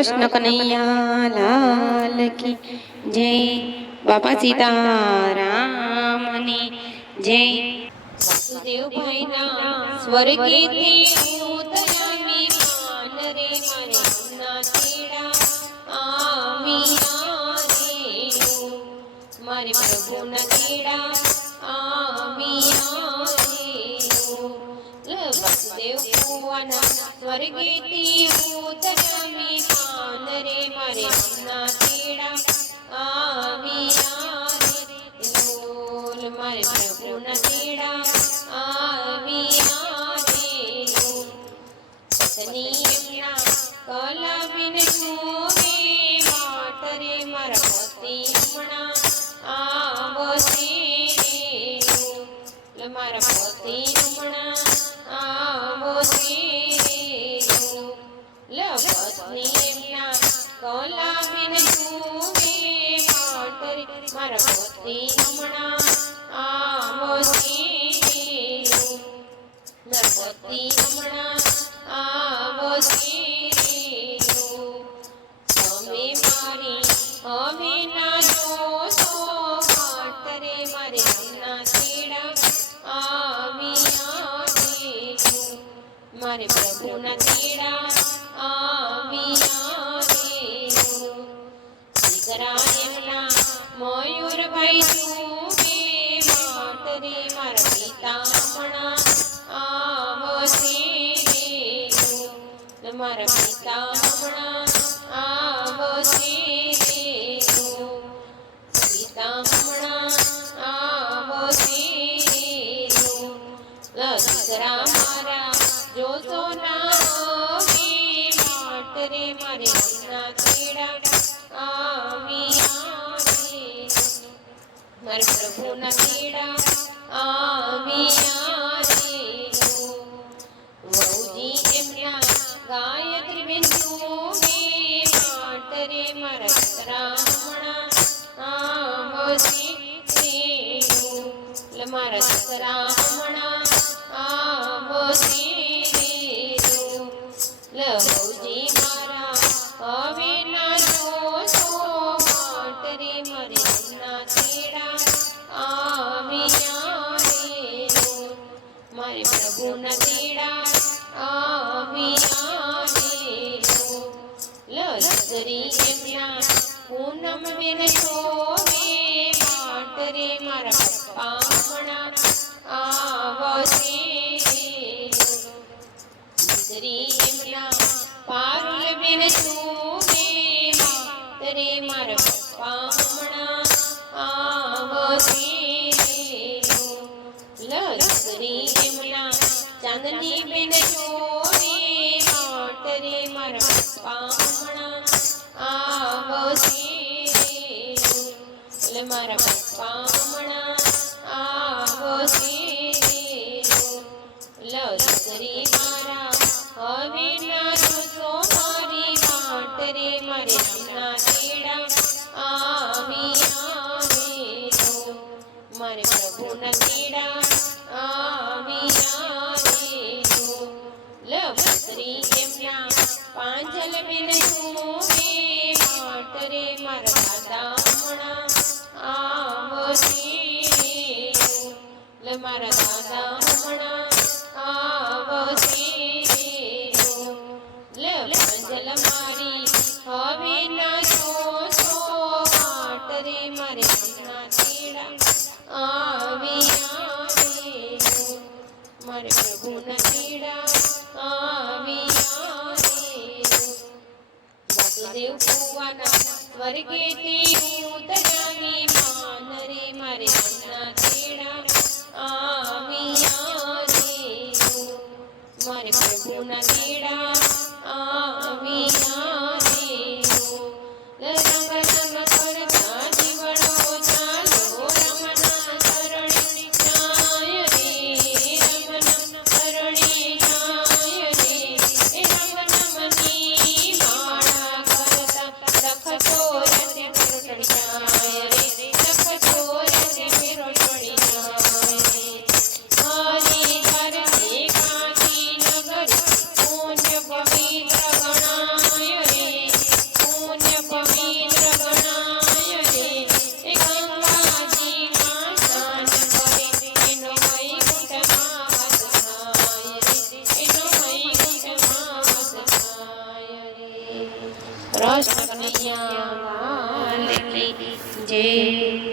કૃષ્ણ કનૈયા લાલ કી જય બાપા સીતારામની, જય વાસુદેવભાઈના સ્વર્ગેથી ઉતરામી માન રે મારે તેડા આમિયા રે મારે પ્રભુના તેડા કુવાના ભૂત ઉતરામી પાન રે મારે હમણાં તેડા આવી રે લોલ મારે પ્રભુના તેડા આવી રે સની એમના કલા બિન જોવે, વાટ રે મારા પતિ મારે પ્રભુના તેડા આવ્યા દીકરા એમના રે મારા પિતા હમણાં આવશે પિતા હમણાં આવશે દીકરા મારા જોતો ના રે મારે મારા પ્રભુના તેડા આવ્યા રે વહુજી એમના ગાયત્રી બેન જોવે વાટ રે મારા સસરા હમણાં આવશે રે મારા સસરા હમણાં મારે પ્રભુના તેડા આવ્યા રે લશ્કરી એમના પૂનમ બેન જોવે વાટ રે મારા પપ્પા હમણાં આવશે દીકરી એમના પારુલ બેન જોવે વાટ રે મારા પપ્પા હમણાં આવશે લશ્કરી એમના ચાંદની બેન ચોરી વાટ રે મારા પામણા આવશે મારા પપ્પા આવશે મારા દાદા હમણાં આવશે લે પાંજલ મારી હવે ના છો વાટ રે મારે હમણાં તેડા આવ્યા રે મારે પ્રભુના તેડા આવ્યા રે વાસુદેવ કુવાના સ્વર્ગેથી હું માન રે જય